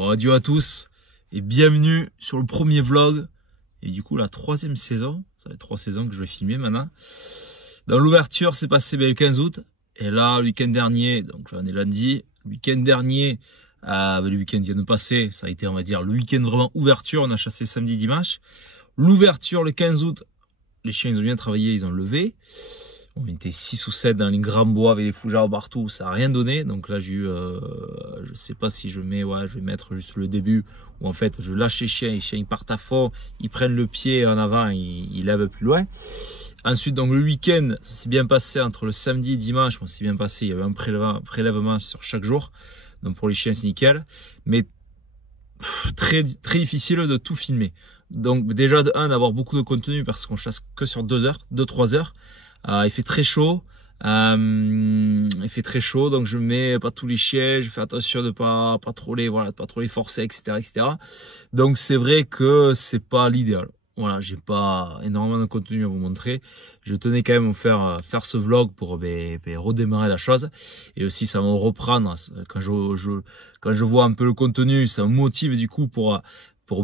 Bon, adieu à tous et bienvenue sur le premier vlog et du coup la 3e saison. Ça va être 3 saisons que je vais filmer maintenant. Dans l'ouverture, c'est passé le 15 août et là, le week-end dernier, donc là on est lundi, le week-end dernier, le week-end vient de passer, ça a été on va dire le week-end vraiment ouverture, on a chassé samedi, dimanche. L'ouverture le 15 août, les chiens ils ont bien travaillé, ils ont levé. On était 6 ou 7 dans les grands bois avec les fougeards partout, ça n'a rien donné. Donc là j'ai eu, je sais pas si je mets, je vais mettre juste le début où en fait je lâche les chiens ils partent à fond, ils prennent le pied en avant, ils lèvent plus loin. Ensuite donc le week-end, ça s'est bien passé entre le samedi et dimanche, bon, c'est bien passé, il y avait un prélèvement sur chaque jour. Donc pour les chiens c'est nickel, mais très difficile de tout filmer. Donc déjà de 1 d'avoir beaucoup de contenu parce qu'on chasse que sur 2-3 heures. Il fait très chaud, donc je mets pas tous les chiens, je fais attention de pas trop les forcer, etc. Donc c'est vrai que c'est pas l'idéal. Voilà, j'ai pas énormément de contenu à vous montrer. Je tenais quand même à faire ce vlog pour redémarrer la chose. Et aussi ça va me reprendre quand je vois un peu le contenu, ça me motive du coup pour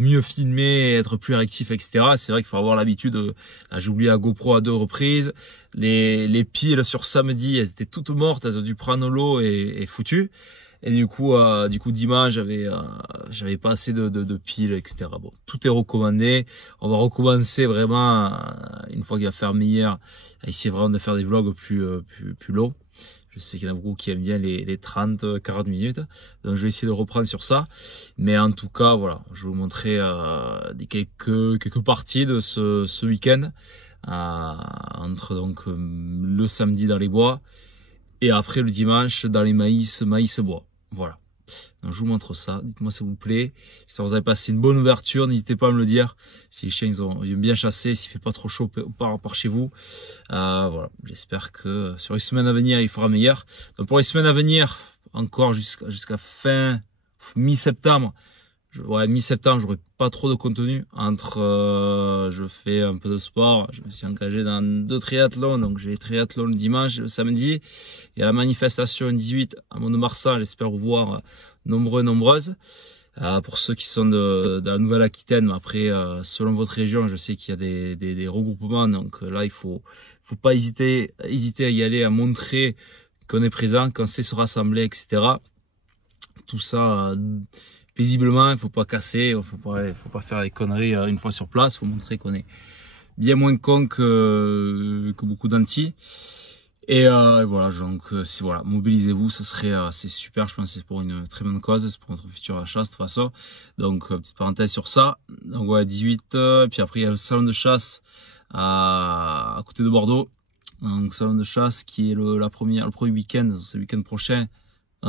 mieux filmer, être plus réactif, etc. C'est vrai qu'il faut avoir l'habitude. Là, j'ai oublié la GoPro à 2 reprises. Les piles sur samedi, elles étaient toutes mortes, elles ont dû prendre l'eau et foutu. Et du coup dimanche, j'avais pas assez de piles, etc. Bon, tout est recommandé. On va recommencer vraiment une fois qu'il va faire meilleur, à essayer vraiment de faire des vlogs plus longs. Je sais qu'il y en a beaucoup qui aiment bien les 30-40 minutes. Donc je vais essayer de reprendre sur ça. Mais en tout cas, voilà, je vais vous montrer quelques parties de ce week-end. Entre donc le samedi dans les bois et après le dimanche dans les maïs bois. Voilà. Donc je vous montre ça, dites-moi s'il vous plaît. Si vous avez passé une bonne ouverture, n'hésitez pas à me le dire. Si les chiens ils ont bien chassé, s'il fait pas trop chaud par chez vous. Voilà, j'espère que sur les semaines à venir, il fera meilleur. Donc pour les semaines à venir, encore jusqu'à fin mi-septembre. Mi-septembre, j'aurai pas trop de contenu. Je fais un peu de sport. Je me suis engagé dans 2 triathlons. Donc, j'ai triathlon le dimanche, le samedi. Il y a la manifestation le 18 à Mont-de-Marsan. J'espère vous voir nombreuses. Pour ceux qui sont de la Nouvelle-Aquitaine, après, selon votre région, je sais qu'il y a des regroupements. Donc là, il faut pas hésiter à y aller, à montrer qu'on est présent, qu'on sait se rassembler, etc. Tout ça paisiblement, il faut pas casser, il faut pas faire des conneries une fois sur place. Il faut montrer qu'on est bien moins con que beaucoup d'antis. Et voilà, donc voilà, mobilisez-vous, c'est super. Je pense que c'est pour une très bonne cause, c'est pour notre futur achat de toute façon. Donc petite parenthèse sur ça. Donc ouais, 18. Et puis après il y a le salon de chasse à côté de Bordeaux. Donc salon de chasse qui est le premier week-end, c'est le week-end prochain.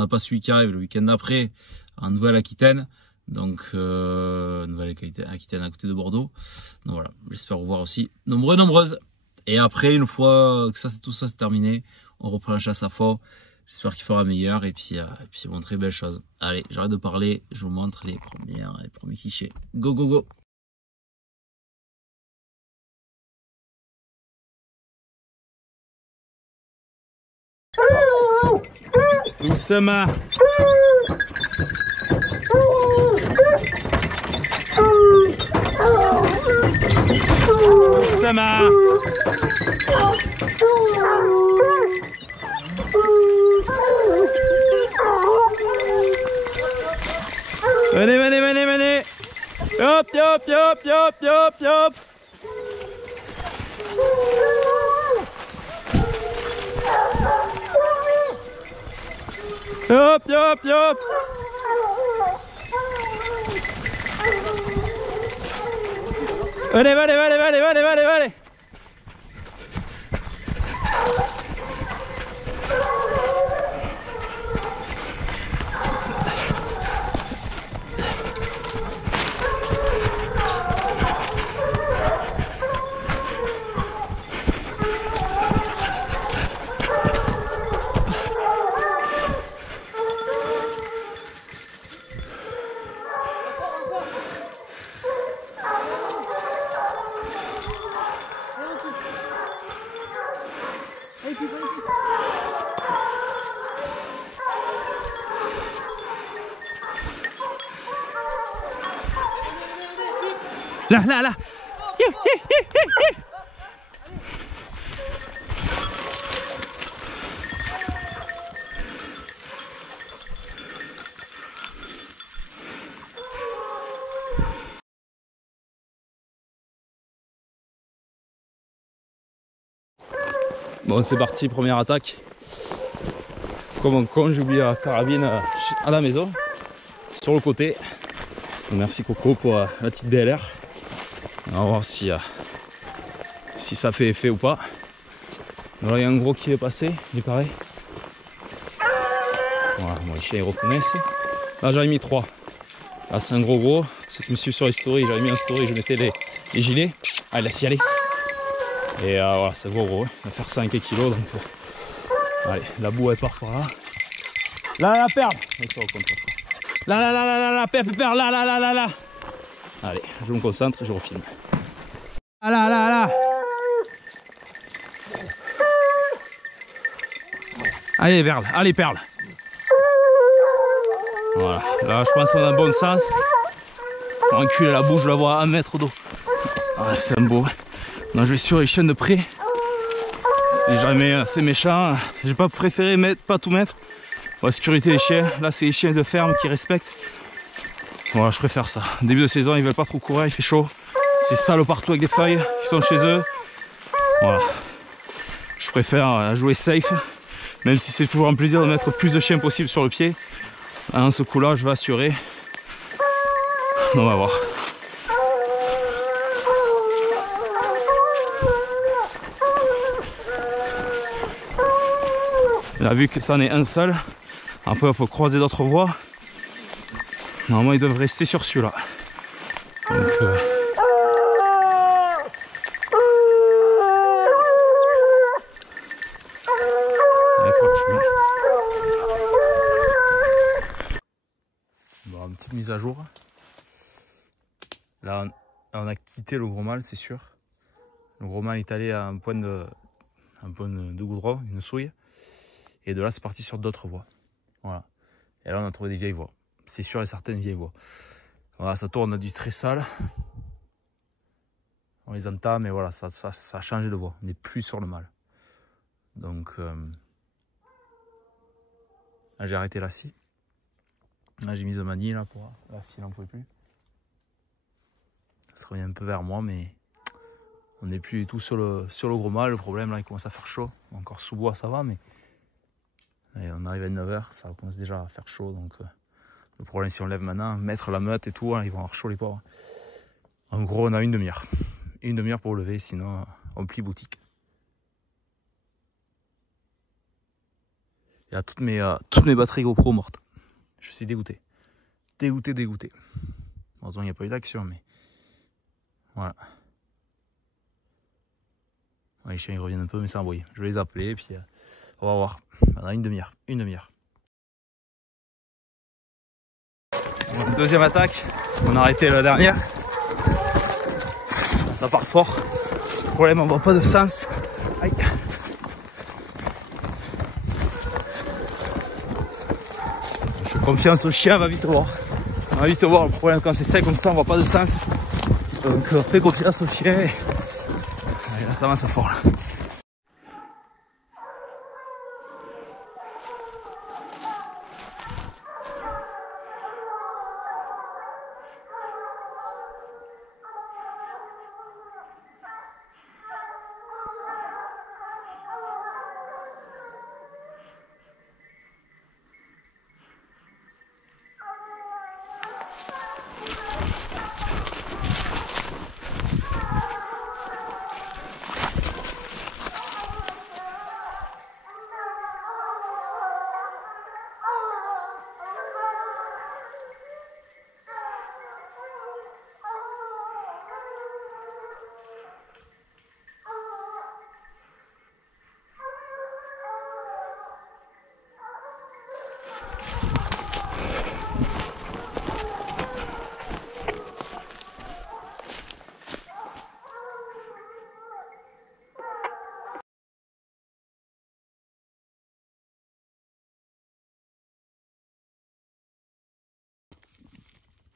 Pas celui qui arrive, le week-end d'après, en Nouvelle-Aquitaine. Donc, Nouvelle-Aquitaine à côté de Bordeaux. Donc voilà, j'espère vous voir aussi nombreuses. Et après, une fois que tout ça c'est terminé, on reprend la chasse à fond. J'espère qu'il fera meilleur et puis montrer belles choses. Allez, j'arrête de parler, je vous montre les premiers clichés. Go, go, go! Oussama. Oussama. Venez. Hop. Hop. Allez. Là, là, là. Hi, hi, hi, hi, hi. Bon, c'est parti, première attaque. Comme un con, j'ai oublié la carabine à la maison, sur le côté. Merci Coco pour la petite BLR. On va voir si ça fait effet ou pas. Donc là, il y a un gros qui est passé, il est pareil. Voilà, bon, les chiens ils reconnaissent. Là, j'en ai mis 3. Là, c'est un gros. Ceux qui me suivent sur les stories, j'avais mis un story, je mettais les gilets. Ah, il laisse y aller. Et voilà, c'est gros. Il va faire 5 kilos. Donc, allez, la boue elle part par là. Là, la perle. Là, perle, là. Allez, je me concentre, je refilme. Là. Allez, perle. Voilà, là, je pense qu'on a un bon sens. Mon enculé, la bouche, je la vois à 1 mètre d'eau. Ah, c'est un beau. Non, je vais sur les chiens de près. C'est jamais assez méchant. J'ai pas préféré pas tout mettre. Pour la sécurité des chiens. Là, c'est les chiens de ferme qui respectent. Voilà, je préfère ça. Début de saison, ils veulent pas trop courir, il fait chaud. C'est sale partout avec des feuilles qui sont chez eux. Voilà. Je préfère jouer safe. Même si c'est toujours un plaisir de mettre plus de chiens possible sur le pied. À ce coup-là, je vais assurer. On va voir. Là, vu que ça en est un seul, après il faut croiser d'autres voies. Normalement, ils doivent rester sur celui-là. Donc, bon, une petite mise à jour. Là, on a quitté le gros mâle, c'est sûr. Le gros mâle est allé à un point de goudron, une souille. Et de là, c'est parti sur d'autres voies. Voilà. Et là, on a trouvé des vieilles voies. C'est sûr et certaines vieilles voies. Voilà, ça tourne du très sale. On les entend, mais voilà, ça a changé de voie. On n'est plus sur le mâle. Donc, là, j'ai arrêté la scie. Là, j'ai mis The Mani, là, pour la scie, il n'en pouvait plus. Ça se revient un peu vers moi, mais on n'est plus du tout sur le gros mâle. Le problème, là, il commence à faire chaud. Encore sous bois, ça va, mais allez, on arrive à 9 h, ça commence déjà à faire chaud. Donc, le problème, si on lève maintenant, mettre la meute et tout, hein, ils vont avoir chaud, les pauvres. En gros, on a une demi-heure. Une demi-heure pour lever, sinon, on plie boutique. Il y a toutes mes batteries GoPro mortes. Je suis dégoûté. Dégoûté. Heureusement, il n'y a pas eu d'action, mais voilà. Ouais, les chiens ils reviennent un peu, mais c'est embrouillé. Je vais les appeler et puis on va voir. On a une demi-heure. Bon, deuxième attaque. On a arrêté la dernière. Ça part fort. Le problème, on voit pas de sens. Aïe. Je fais confiance au chien, on va vite voir. Le problème, quand c'est sec comme ça, on voit pas de sens. Donc on fait confiance au chien. Allez, là, ça avance fort là.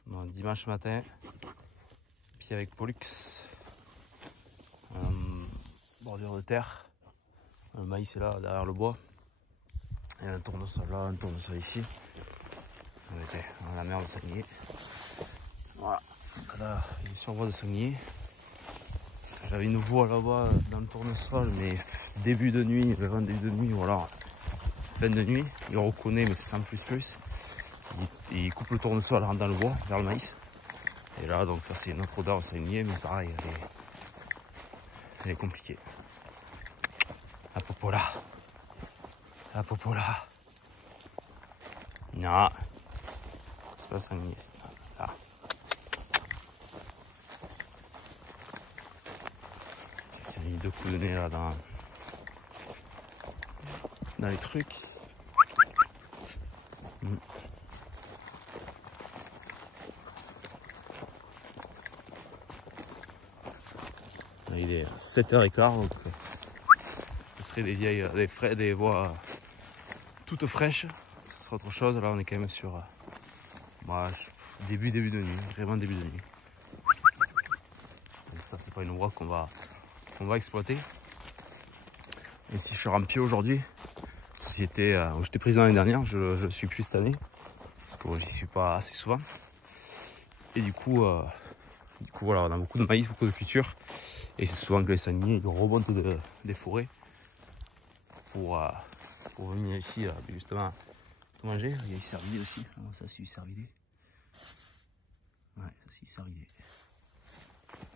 Bon, dimanche matin, parti avec Pollux. Bordure de terre. Le maïs est là, derrière le bois. Il y a un tournesol là, un tournesol ici. On était dans la mer de Sanglier. Voilà. Donc là, il est sur voie de Sanglier. J'avais une voie là-bas dans le tournesol, mais début de nuit, vraiment début de nuit, voilà. Fin de nuit, il reconnaît, mais sans plus. Il coupe le tournesol, rentre dans le bois, vers le maïs. Et là, donc ça c'est une autre odeur de Sanglier, mais pareil, elle est compliquée. La popola. La popola. Non. C'est pas Sanglier. Là. J'ai mis 2 coups de nez là dans les trucs. Il est 7h15, donc ce serait des voies toutes fraîches. Ce sera autre chose. Là, on est quand même sur début de nuit, vraiment début de nuit. Donc ça, c'est pas une voie qu'on va exploiter. Et si je suis rempli aujourd'hui, société où j'étais président l'année dernière, je suis plus cette année parce que j'y suis pas assez souvent. Et du coup, voilà, on a beaucoup de maïs, beaucoup de cultures. Et c'est souvent que les sangliers ils remontent des forêts pour venir ici justement manger. Il y a du cervidé aussi. Alors, ça c'est du cervidé. Ouais, ça c'est du cervidé.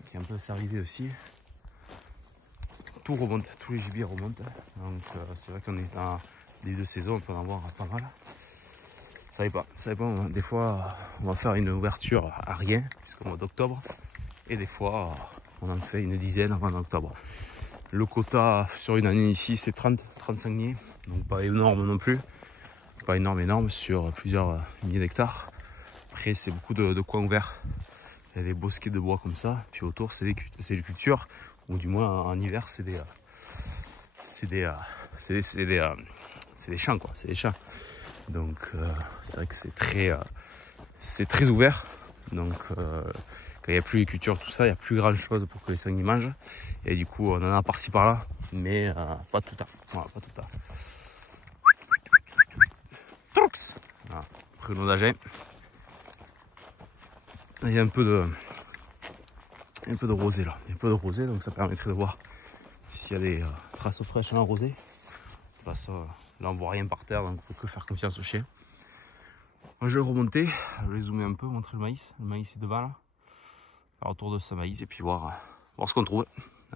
Il y a un peu de cervidé aussi. Tout remonte, tous les gibiers remontent. Donc c'est vrai qu'on est dans début de saison, on peut en avoir pas mal. Ça savez pas, des fois on va faire une ouverture à rien, jusqu'au mois d'octobre. Et des fois on en fait une dizaine avant octobre. Le quota sur une année ici c'est 30 sangliers, donc pas énorme non plus. Pas énorme sur plusieurs milliers d'hectares. Après c'est beaucoup de coins ouverts. Il y a des bosquets de bois comme ça, puis autour c'est des cultures, ou du moins en hiver c'est des champs quoi, c'est des champs. Donc c'est vrai que c'est très ouvert. Donc quand il n'y a plus les cultures, tout ça, il n'y a plus grand chose pour que les sangliers mangent. Et du coup on en a par-ci par-là, mais pas tout le temps. Voilà, pas tout le temps. Voilà, pruneau d'Agen. Il y a un peu de rosée là. Il y a un peu de rosée, donc ça permettrait de voir s'il y a des traces fraîches en rosée. De toute façon, là on voit rien par terre, donc on peut que faire confiance aux chiens. Moi, je vais remonter, je vais zoomer un peu, montrer le maïs. Le maïs est devant là. Faire autour de ce maïs et puis voir ce qu'on trouve.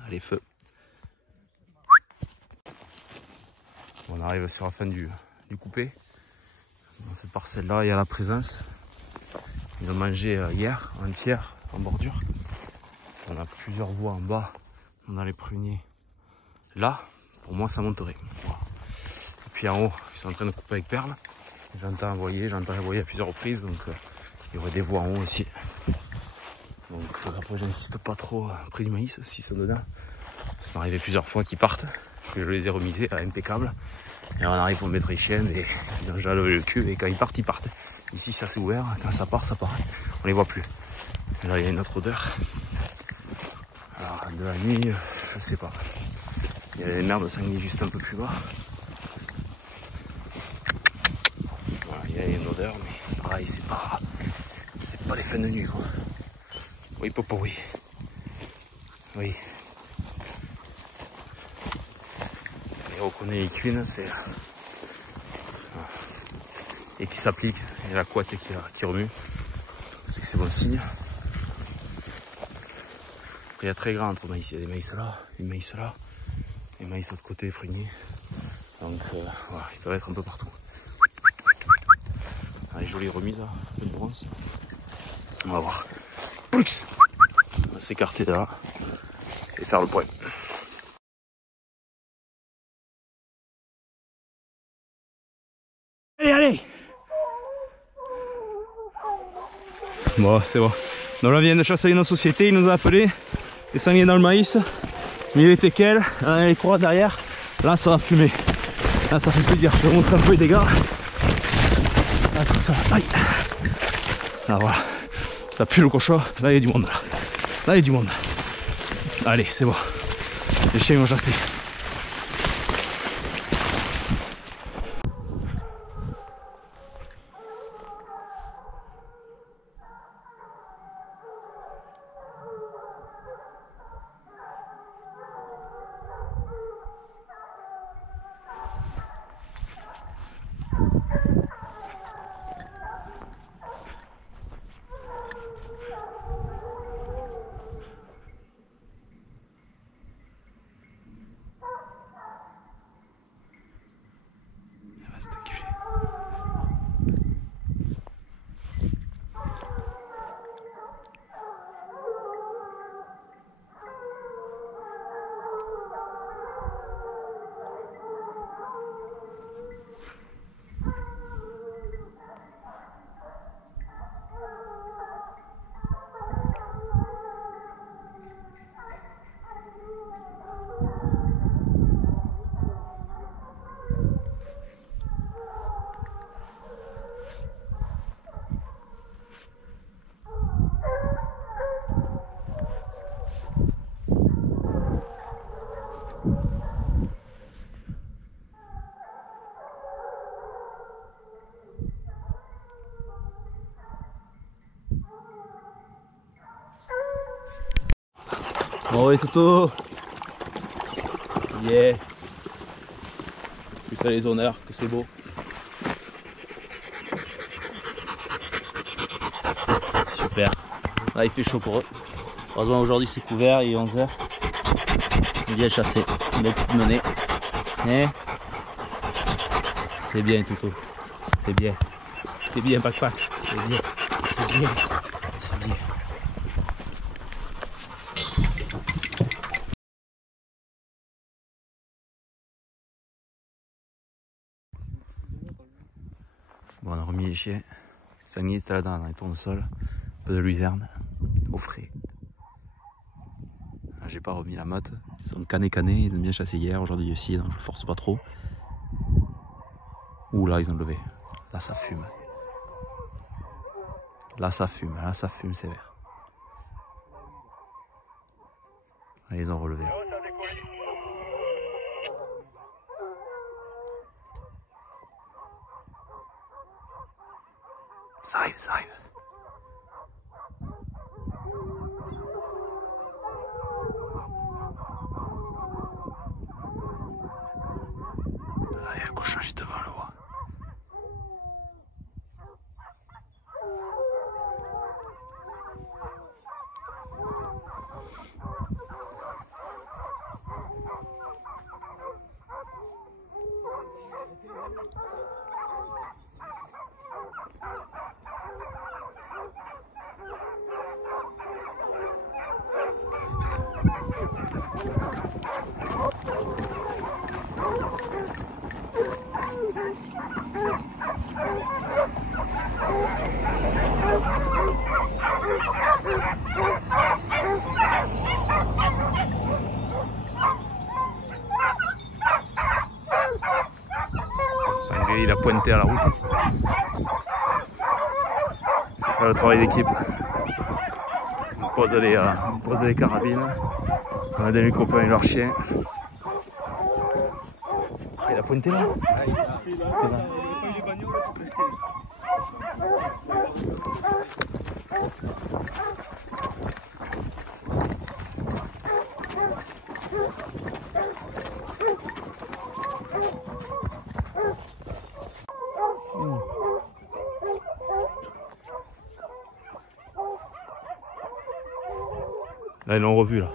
Allez, feu. On arrive sur la fin du coupé. Dans cette parcelle là, il y a la présence. Ils ont mangé hier, entière, en bordure. On a plusieurs voies en bas, dans les pruniers. Là, pour moi, ça monterait. Voilà. Et puis en haut, ils sont en train de couper avec perles. J'entends envoyer à plusieurs reprises, donc il y aurait des voies en haut aussi. Donc après, j'insiste pas trop près du maïs, s'ils sont dedans. Ça m'est arrivé plusieurs fois qu'ils partent, que je les ai remisés impeccable. Et on arrive pour mettre les chiennes et ils ont déjà levé le cul, et quand ils partent, ils partent. Ici, c'est assez ouvert, quand ça part, ça part. On les voit plus. Et là, il y a une autre odeur. Alors, de la nuit, je sais pas. Il y a les mers de sanglier juste un peu plus bas. Voilà, il y a une odeur, mais pareil, c'est pas les fins de nuit, quoi. Oui, Popo, oui. Oui. Et on reconnaît les cuines, c'est... Et qui s'applique, et la couette qui remue. C'est que c'est bon signe. Il y a très grand entre maïs, il y a des maïs là, des maïs là, des maïs de l'autre côté, des pruniers. Donc voilà, ils peuvent être un peu partout. Allez, jolie remise là, de bronze. On va voir. Plus. On va s'écarter de là et faire le point. Allez. Bon, c'est bon. Donc là, on vient de chasser une société, il nous a appelé. Les sangliers dans le maïs. Mais il était quel? Là, les croix derrière. Là, ça va fumer. Là, ça fait plaisir. Je vais vous montrer un peu les dégâts. Là, tout ça. Aïe. Là, voilà. Ça pue le cochon. Là, il y a du monde. Là. Là il y a du monde. Allez, c'est bon. Les chiens vont chasser. Bon ouais Toto. Yeah. Plus ça les honneurs, que c'est beau. Super. Là il fait chaud pour eux. Heureusement aujourd'hui c'est couvert, il est 11 h. On vient chasser. Une belle petite menée. C'est bien Toto. C'est bien. C'est bien Pac-Pac. C'est bien. C'est bien. C'est bien. Bon, on a remis les chiens. Sanguine était là dans les tournesols. Un peu de luzerne. Au frais. J'ai pas remis la motte. Ils sont canés. Ils ont bien chassé hier. Aujourd'hui aussi, donc je force pas trop. Ouh là, ils ont levé. Là, ça fume. Là, ça fume. Là, ça fume sévère. Là, ils ont relevé. Ça arrive, ça arrive. Là, il y a un cochon juste devant, on le voit. Sanglier, il a pointé à la route. C'est ça le travail d'équipe. On pose les carabines. On a des copains et leurs chiens. Il a pointé là. Là, ils l'ont revu là.